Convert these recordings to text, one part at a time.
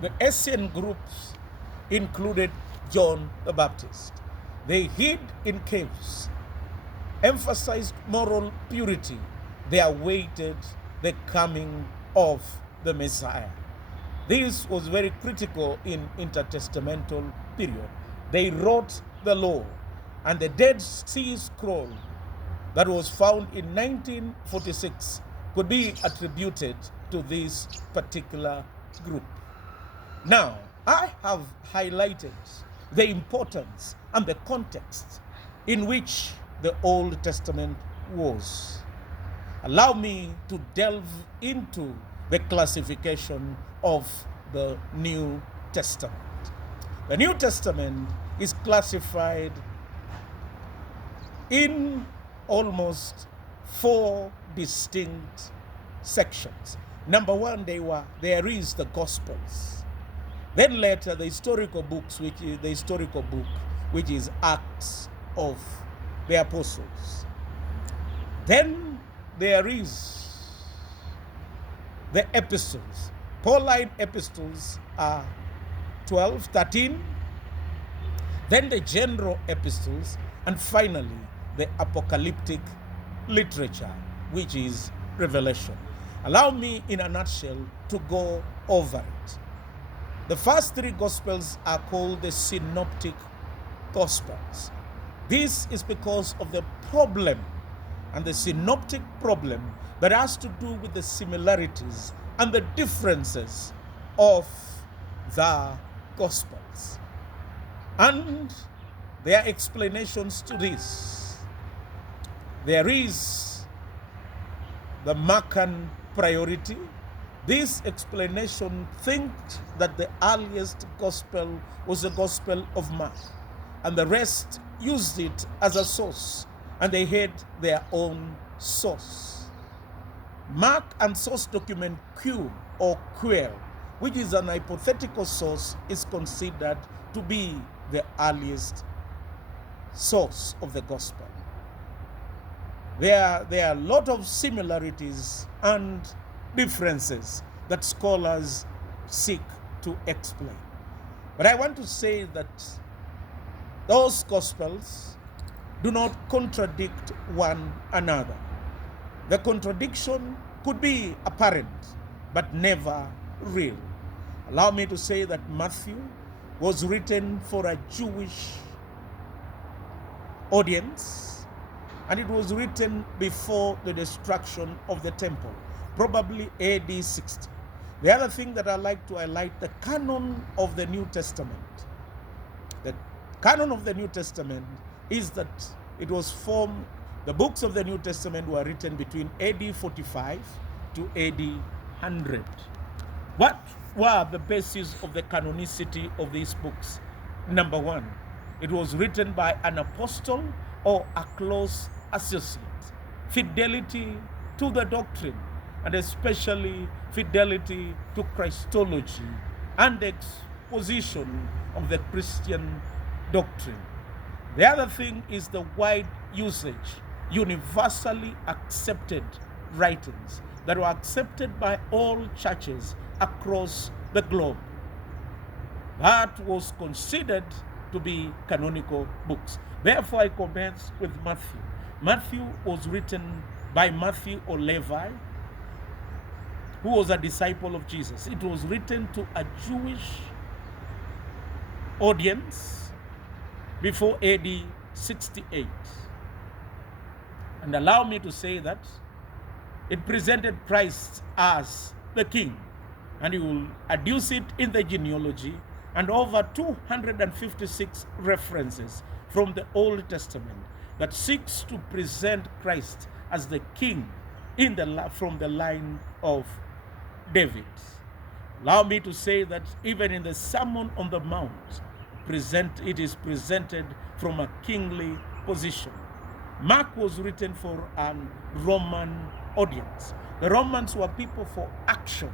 The Essene groups included John the Baptist. They hid in caves, emphasized moral purity. They awaited the coming of the Messiah. This was very critical in intertestamental period. They wrote the law, and the Dead Sea Scroll that was found in 1946 could be attributed to this particular group. Now, I have highlighted the importance and the context in which the Old Testament was. Allow me to delve into the classification of the New Testament. The New Testament is classified in almost 4 distinct sections. Number one, there is the Gospels. Then later, the historical books, which is the historical book, which is Acts of the Apostles. Then there is the epistles. Pauline epistles are 12, 13. Then the general epistles, and finally the apocalyptic literature, which is Revelation. Allow me in a nutshell to go over it. The first 3 Gospels are called the Synoptic Gospels. This is because of the problem and the synoptic problem that has to do with the similarities and the differences of the Gospels. And there are explanations to this. There is the Markan priority. This explanation thinks that the earliest gospel was the Gospel of Mark, and the rest used it as a source, and they had their own source. Mark and source document Q or Quell, which is an hypothetical source, is considered to be the earliest source of the gospel. There are a lot of similarities and differences that scholars seek to explain. But I want to say that those gospels do not contradict one another. The contradiction could be apparent, but never real. Allow me to say that Matthew was written for a Jewish audience, and it was written before the destruction of the temple, probably AD 60. The other thing that I like to highlight, the canon of the New Testament. The canon of the New Testament is that it was formed, the books of the New Testament were written between AD 45 to AD 100. What were the basis of the canonicity of these books? Number one, it was written by an apostle or a close associate. Fidelity to the doctrine, and especially fidelity to Christology and exposition of the Christian doctrine. The other thing is the wide usage, universally accepted writings that were accepted by all churches across the globe. That was considered to be canonical books. Therefore, I commence with Matthew. Matthew was written by Matthew or Levi, who was a disciple of Jesus. It was written to a Jewish audience before AD 68. And allow me to say that it presented Christ as the king, and you will adduce it in the genealogy, and over 256 references from the Old Testament that seeks to present Christ as the king from the line of David. Allow me to say that even in the Sermon on the Mount, it is presented from a kingly position. Mark was written for a Roman audience. The Romans were people for action.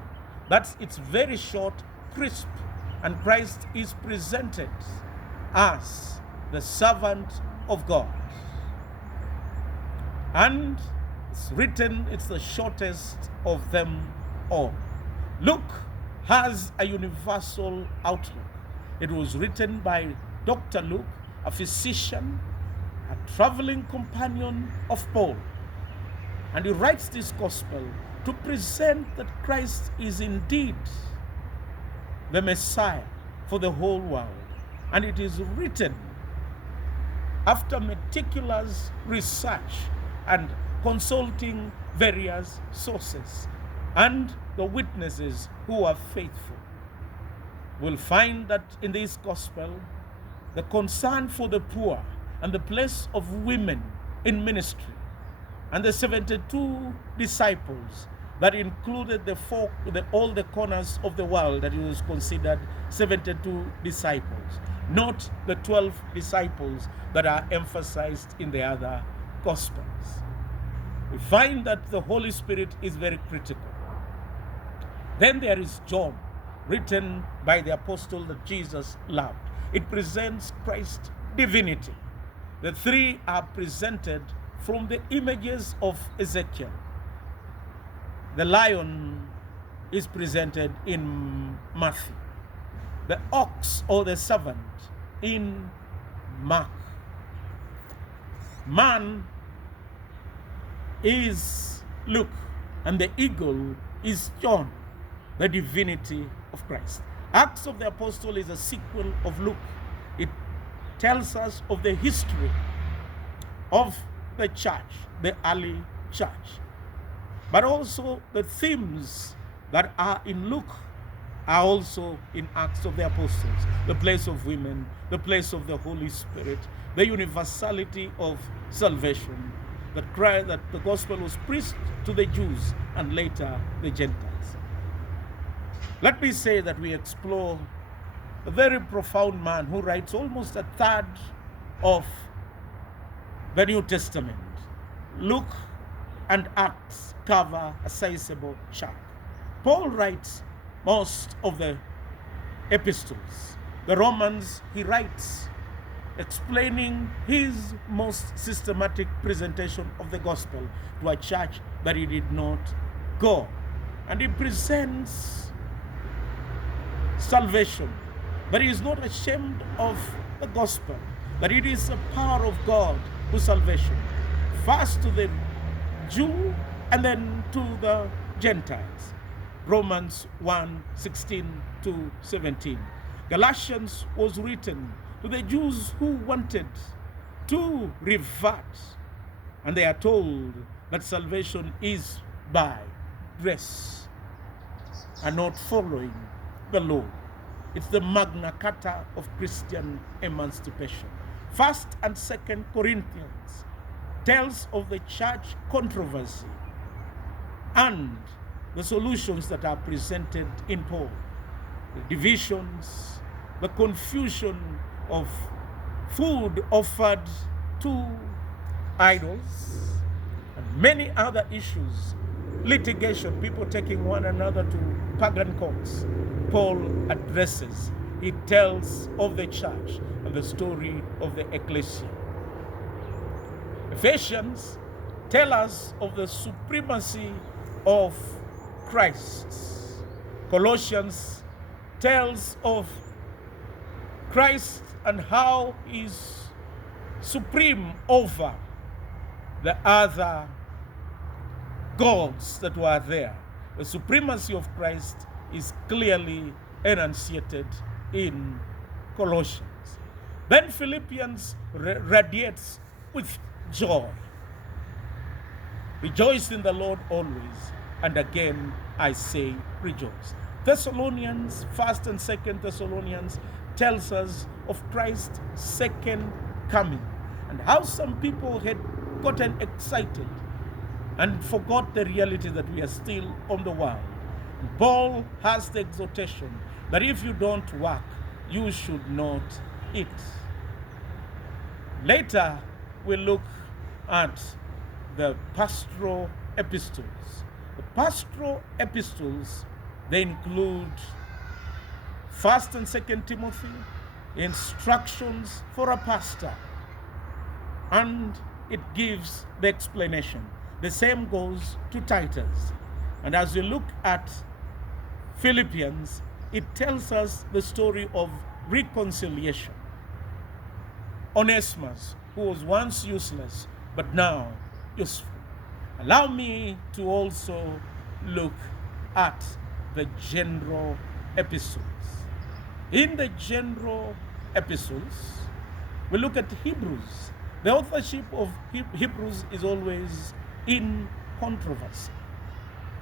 It's very short, crisp, and Christ is presented as the servant of God. And it's the shortest of them all. Luke has a universal outlook. It was written by Dr. Luke, a physician, a traveling companion of Paul. And he writes this gospel to present that Christ is indeed the Messiah for the whole world. And it is written after meticulous research and consulting various sources and the witnesses who are faithful. We'll find that in this gospel, the concern for the poor and the place of women in ministry, and the 72 disciples that included all the corners of the world, that it was considered 72 disciples, not the 12 disciples that are emphasized in the other gospels. We find that the Holy Spirit is very critical. Then there is John, written by the apostle that Jesus loved. It presents Christ's divinity. The three are presented from the images of Ezekiel. The lion is presented in Matthew. The ox or the servant in Mark. Man is Luke, and the eagle is John, the divinity of Christ. Acts of the Apostle is a sequel of Luke. It tells us of the history of the church, the early church. But also the themes that are in Luke are also in Acts of the Apostles. The place of women, the place of the Holy Spirit, the universality of salvation, that the gospel was preached to the Jews and later the Gentiles. Let me say that we explore a very profound man who writes almost a third of the New Testament. Luke and Acts cover a sizable chunk. Paul writes most of the epistles. The Romans, he writes explaining his most systematic presentation of the gospel to a church that he did not go. And he presents salvation, but he is not ashamed of the gospel, that it is the power of God for salvation, first to the Jew and then to the Gentiles. Romans 1:16 to 17. Galatians was written to the Jews who wanted to revert, and they are told that salvation is by grace and not following the law. It's the Magna Carta of Christian emancipation. 1st and 2nd Corinthians tells of the church controversy and the solutions that are presented in Paul. The divisions, the confusion of food offered to idols, and many other issues, litigation, people taking one another to pagan courts. Paul addresses, he tells of the church and the story of the ecclesia. Ephesians tell us of the supremacy of Christ. Colossians tells of Christ and how he is supreme over the other gods that were there. The supremacy of Christ is clearly enunciated in Colossians. Then Philippians radiates with joy. Rejoice in the Lord always, and again I say rejoice. Thessalonians, 1st and 2nd Thessalonians, tells us of Christ's second coming and how some people had gotten excited and forgot the reality that we are still on the world. Paul has the exhortation that if you don't work, you should not eat. Later, we look at the pastoral epistles. The pastoral epistles, they include 1st and 2nd Timothy, instructions for a pastor, and it gives the explanation. The same goes to Titus. And as we look at Philippians, it tells us the story of reconciliation. Onesimus, who was once useless, but now useful. Allow me to also look at the general epistles. In the general epistles, we look at Hebrews. The authorship of Hebrews is always in controversy.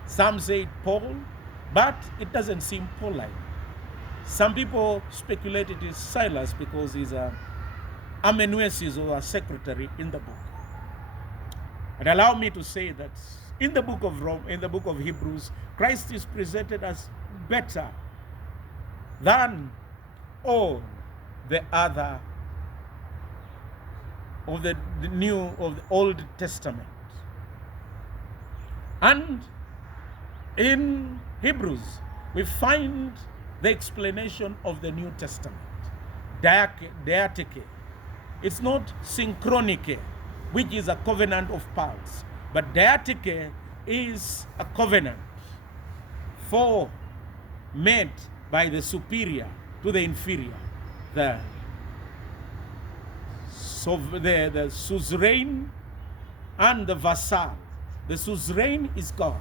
Some say Paul, but it doesn't seem Pauline. Some people speculate it is Silas because he's a amanuensis or a secretary in the book. And allow me to say that in the book of Hebrews, Christ is presented as better than all the other of the Old Testament. And in Hebrews, we find the explanation of the New Testament. Diatheke. It's not synchronike, which is a covenant of parts, but diatheke is a covenant made by the superior to the inferior, the suzerain and the vassal. The suzerain is God.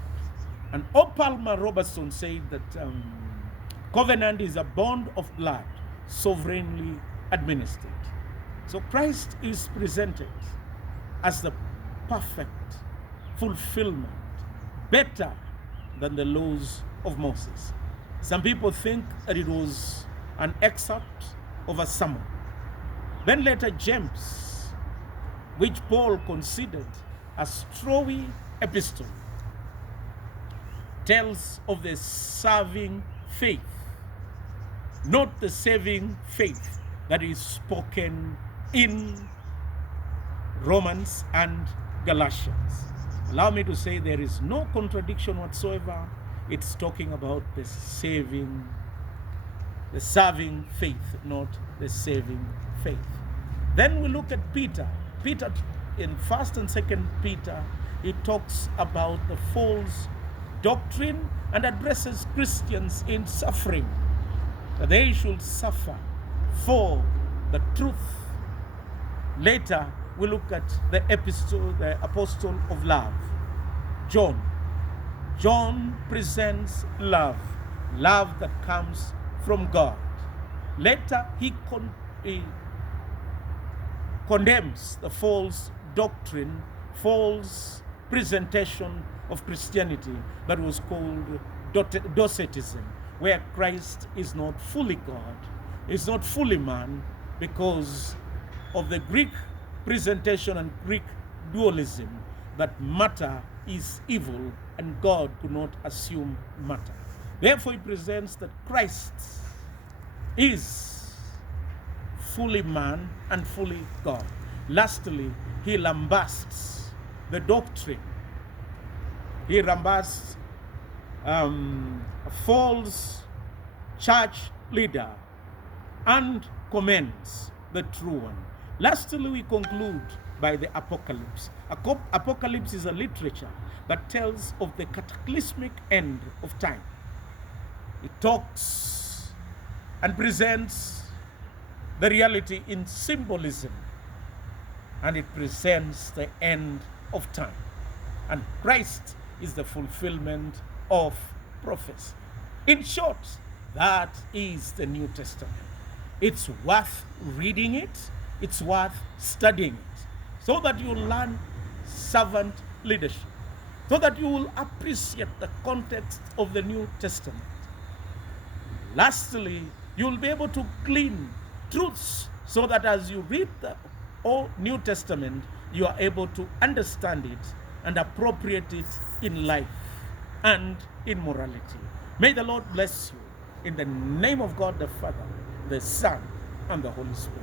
And O. Palmer Robertson said that covenant is a bond of blood sovereignly administered. So Christ is presented as the perfect fulfillment, better than the laws of Moses. Some people think that it was an excerpt of a sermon. Then later James, which Paul considered a strawy epistle, tells of the serving faith, not the saving faith that is spoken in Romans and Galatians. Allow me to say there is no contradiction whatsoever. It's talking about the serving faith, not the saving faith. Then we look at Peter. Peter, in 1st and 2nd Peter, he talks about the false doctrine and addresses Christians in suffering, that they should suffer for the truth. Later, we look at the apostle of love, John. John presents love that comes from God. Later, he condemns the false doctrine, false presentation of Christianity that was called Docetism, where Christ is not fully God, is not fully man, because of the Greek presentation and Greek dualism that matter is evil and God could not assume matter. Therefore, he presents that Christ is fully man and fully God. Lastly, he lambasts the doctrine. He lambasts a false church leader and commends the true one. Lastly, we conclude by the Apocalypse. Apocalypse is a literature that tells of the cataclysmic end of time. It talks and presents the reality in symbolism, and it presents the end of time. And Christ is the fulfillment of prophecy. In short, that is the New Testament. It's worth reading it. It's worth studying it, so that you learn servant leadership, so that you will appreciate the context of the New Testament. Lastly, you will be able to glean truths, so that as you read the New Testament, you are able to understand it and appropriate it in life and in morality. May the Lord bless you in the name of God the Father, the Son, and the Holy Spirit.